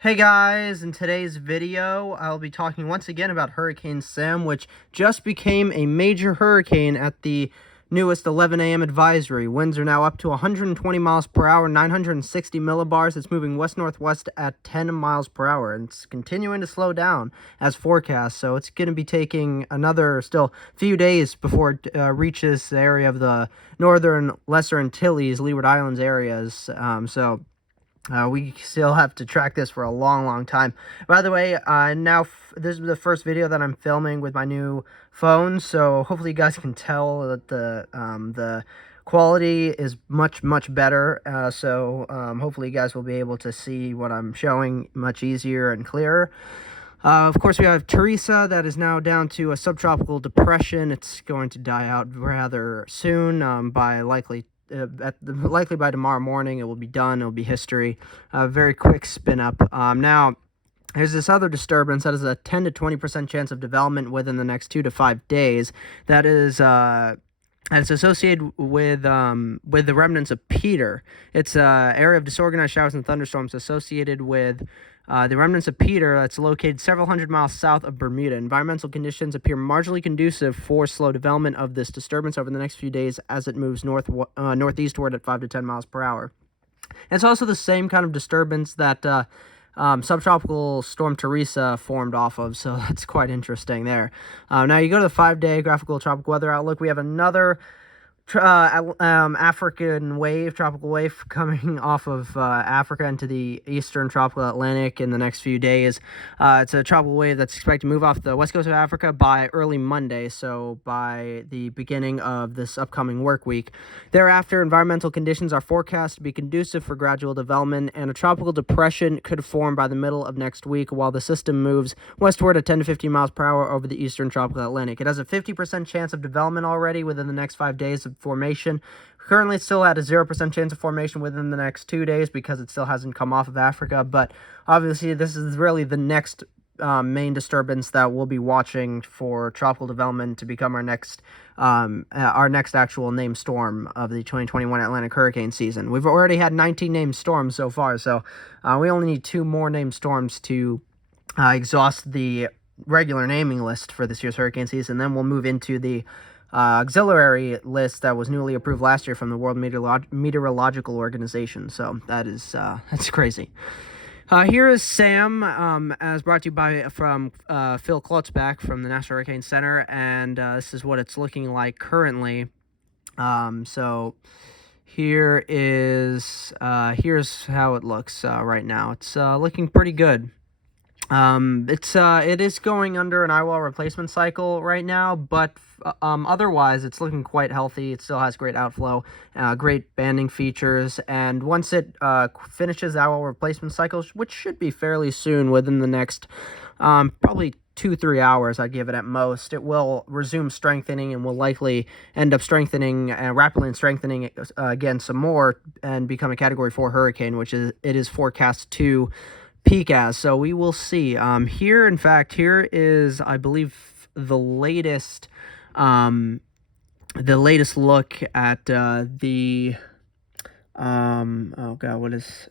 Hey guys, in today's video, I'll be talking once again about Hurricane Sam, which just became a major hurricane at the newest 11 a.m. advisory. Winds are now up to 120 miles per hour, 960 millibars. It's moving west-northwest at 10 miles per hour, and it's continuing to slow down as forecast, so it's going to be taking another still few days before it reaches the area of the northern Lesser Antilles, Leeward Islands areas, we still have to track this for a long, long time. By the way, this is the first video that I'm filming with my new phone, so hopefully you guys can tell that the quality is much, much better. Hopefully you guys will be able to see what I'm showing much easier and clearer. Of course, we have Teresa that is now down to a subtropical depression. It's going to die out rather soon, likely by tomorrow morning. It will be done. It will be history. Very quick spin up. Now, there's this other disturbance that is a 10 to 20% chance of development within the next 2 to 5 days. That is it's associated with the remnants of Peter. It's an area of disorganized showers and thunderstorms associated with the remnants of Peter that's located several hundred miles south of Bermuda. Environmental conditions appear marginally conducive for slow development of this disturbance over the next few days as it moves northeastward at 5 to 10 miles per hour. It's also the same kind of disturbance that Subtropical Storm Teresa formed off of, so that's quite interesting there. Now you go to the 5-day graphical tropical weather outlook. We have another tropical wave coming off of Africa into the eastern tropical Atlantic in the next few days. It's a tropical wave that's expected to move off the west coast of Africa by early Monday, so by the beginning of this upcoming work week. Thereafter, environmental conditions are forecast to be conducive for gradual development, and a tropical depression could form by the middle of next week while the system moves westward at 10 to 15 miles per hour over the eastern tropical Atlantic. It has a 50% chance of development already within the next 5 days of formation. Currently, it's still at a 0% chance of formation within the next 2 days because it still hasn't come off of Africa. But obviously, this is really the next main disturbance that we'll be watching for tropical development to become our next actual named storm of the 2021 Atlantic hurricane season. We've already had 19 named storms so far, so we only need 2 more named storms to exhaust the regular naming list for this year's hurricane season. Then we'll move into the auxiliary list that was newly approved last year from the World Meteorological Organization. So that's crazy. Here is Sam, as brought to you from Phil Klotzbach from the National Hurricane Center, and this is what it's looking like currently. So here's how it looks right now. It's looking pretty good. It is going under an eyewall replacement cycle right now, but otherwise it's looking quite healthy. It still has great outflow, great banding features, and once it finishes the eyewall replacement cycle, which should be fairly soon, within the next probably 2-3 hours, I'd give it at most, it will resume strengthening and will likely end up rapidly strengthening again some more and become a Category 4 hurricane, which it is forecast to peak as. So we will see. Here is, I believe, the latest look at the oh god, what is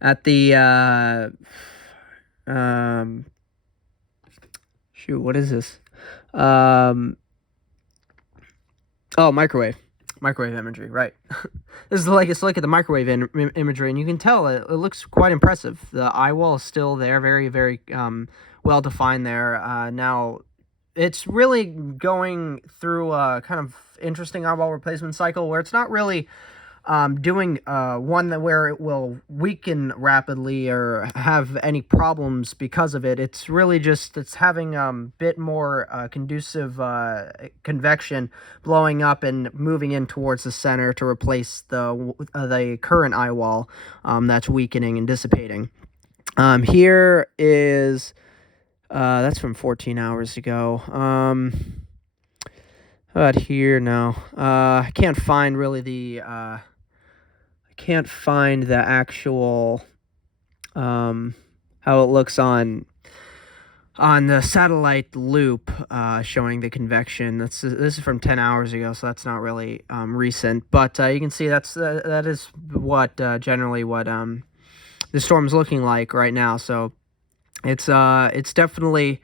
at the shoot, what is this? Microwave imagery, right. This is the latest look at the microwave imagery, and you can tell it looks quite impressive. The eyewall is still there, very, very well defined there. Now, it's really going through a kind of interesting eyewall replacement cycle where it's not really doing one where it will weaken rapidly or have any problems because of it. It's really just, it's having a bit more conducive convection blowing up and moving in towards the center to replace the current eye wall that's weakening and dissipating. Here is, that's from 14 hours ago. But here, no. I can't find really the actual how it looks on the satellite loop showing the convection. This is from 10 hours ago, so that's not really recent. But you can see that is what generally what the storm's looking like right now. So it's definitely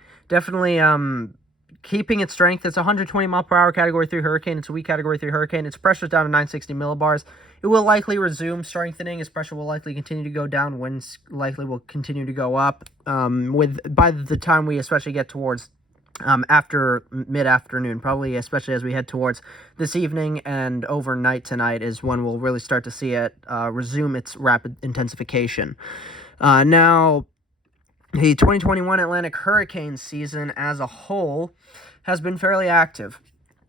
keeping its strength. It's a 120 mile per hour Category 3 hurricane. It's a weak Category 3 hurricane. Its pressure's down to 960 millibars. It will likely resume strengthening. Its pressure will likely continue to go down. Winds likely will continue to go up. By the time we especially get towards after mid-afternoon, probably especially as we head towards this evening and overnight tonight is when we'll really start to see it resume its rapid intensification. Now, the 2021 Atlantic hurricane season as a whole has been fairly active.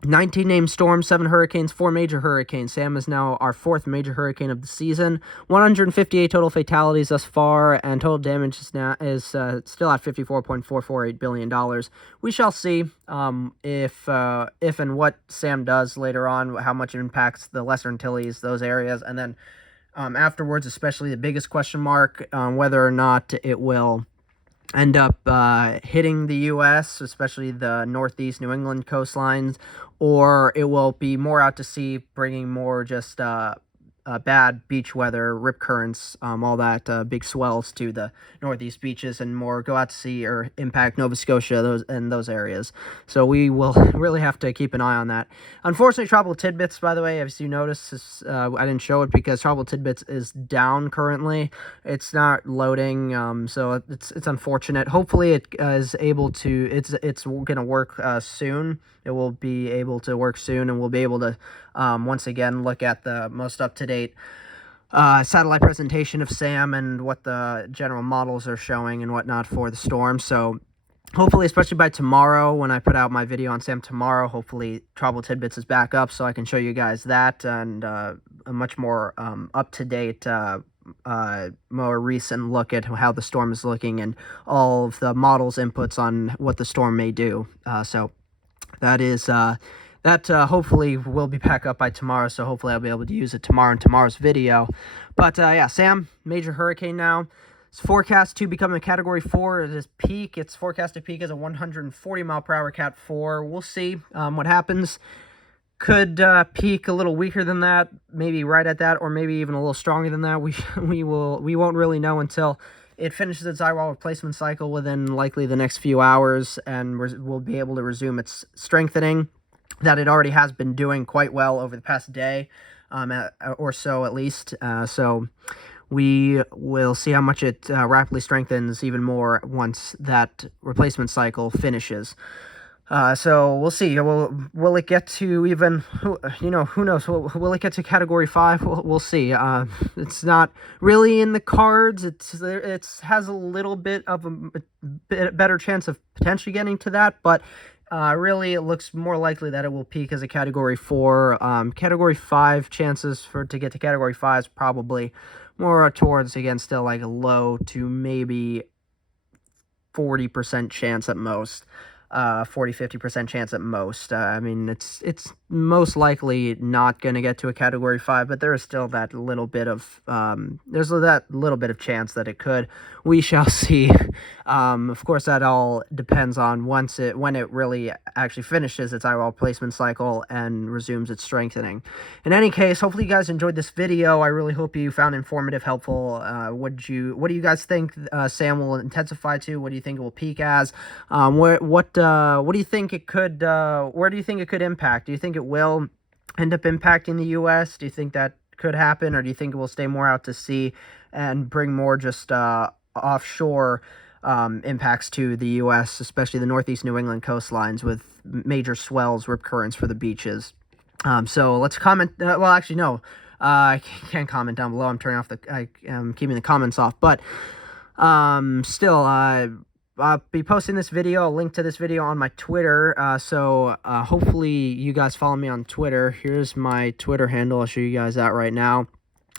19 named storms, 7 hurricanes, 4 major hurricanes. Sam is now our 4th major hurricane of the season. 158 total fatalities thus far, and total damage is still at $54.448 billion. We shall see if and what Sam does later on, how much it impacts the Lesser Antilles, those areas, and then afterwards, especially the biggest question mark, whether or not it will end up hitting the U.S., especially the northeast New England coastlines, or it will be more out to sea, bringing more just bad beach weather, rip currents, all that, big swells to the northeast beaches, and more go out to sea or impact Nova Scotia those areas. So we will really have to keep an eye on that. Unfortunately, Tropical Tidbits, by the way, as you notice, I didn't show it because Tropical Tidbits is down currently. It's not loading, so it's unfortunate. Hopefully, it is able to. It's going to work soon. It will be able to work soon, and we'll be able to once again look at the most up-to-date satellite presentation of SAM and what the general models are showing and whatnot for the storm. So hopefully, especially by tomorrow, when I put out my video on SAM tomorrow, hopefully Tropical Tidbits is back up so I can show you guys that and a much more up-to-date, more recent look at how the storm is looking and all of the models' inputs on what the storm may do. So that is that hopefully will be back up by tomorrow, so hopefully I'll be able to use it tomorrow in tomorrow's video. But yeah, Sam, major hurricane now. It's forecast to become a Category 4 at its peak. It's forecast to peak as a 140 mile per hour Cat 4. We'll see what happens. Could peak a little weaker than that, maybe right at that, or maybe even a little stronger than that. We won't really know until it finishes its eyewall replacement cycle within likely the next few hours, and we'll be able to resume its strengthening that it already has been doing quite well over the past day or so at least. So we will see how much it rapidly strengthens even more once that replacement cycle finishes. So we'll see. Will it get to even, who knows? Will it get to Category 5? We'll see. It's not really in the cards. It has a little bit of a better chance of potentially getting to that, but really it looks more likely that it will peak as a Category 4. Category 5 chances to get to Category 5 is probably more towards, again, still like a low to maybe 40% chance at most. 40-50% chance at most. I mean, it's most likely not going to get to a Category 5, but there is still that little bit of chance that it could. We shall see. Of course, that all depends on when it really actually finishes its eyewall replacement cycle and resumes its strengthening. In any case, hopefully you guys enjoyed this video. I really hope you found it informative, helpful. What do you guys think SAM will intensify to? What do you think it will peak as? What do you think it could? Where do you think it could impact? Do you think it will end up impacting the U.S.? Do you think that could happen, or do you think it will stay more out to sea and bring more just offshore impacts to the U.S., especially the northeast New England coastlines with major swells, rip currents for the beaches? So let's comment. Well, actually, no. I can't comment down below. I'm turning off I'm keeping the comments off, but still, I'll be posting this video, a link to this video on my Twitter, so hopefully you guys follow me on Twitter. Here's my Twitter handle. I'll show you guys that right now.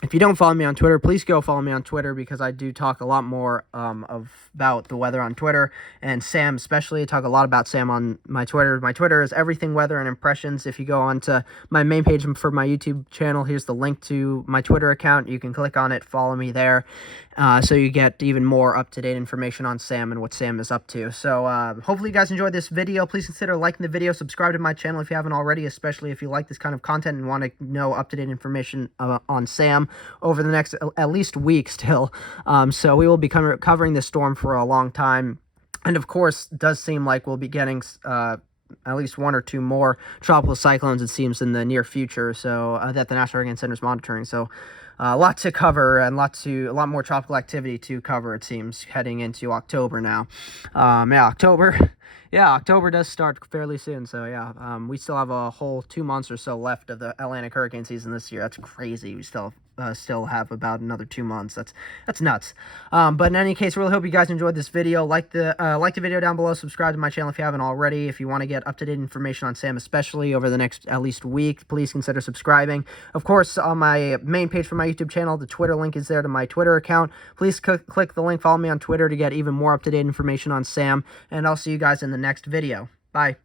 If you don't follow me on Twitter, please go follow me on Twitter, because I do talk a lot more about the weather on Twitter, and Sam especially. I talk a lot about Sam on my Twitter. My Twitter is everything weather and impressions. If you go onto my main page for my YouTube channel, here's the link to my Twitter account. You can click on it, follow me there, so you get even more up-to-date information on Sam and what Sam is up to. So hopefully you guys enjoyed this video. Please consider liking the video, subscribe to my channel if you haven't already, especially if you like this kind of content and want to know up-to-date information on Sam. Sam over the next at least week still. So we will be covering this storm for a long time. And of course, it does seem like we'll be getting at least one or two more tropical cyclones, it seems, in the near future, so that the National Hurricane Center is monitoring. So a lot to cover and a lot more tropical activity to cover, it seems, heading into October now. October does start fairly soon, so we still have a whole 2 months or so left of the Atlantic hurricane season this year. That's crazy. We still have about another 2 months. That's nuts. But in any case, really hope you guys enjoyed this video. Like the video down below. Subscribe to my channel if you haven't already. If you want to get up-to-date information on Sam, especially over the next at least week, please consider subscribing. Of course, on my main page for my YouTube channel, the Twitter link is there to my Twitter account. Please click the link, follow me on Twitter to get even more up-to-date information on Sam, and I'll see you guys in the next video. Bye.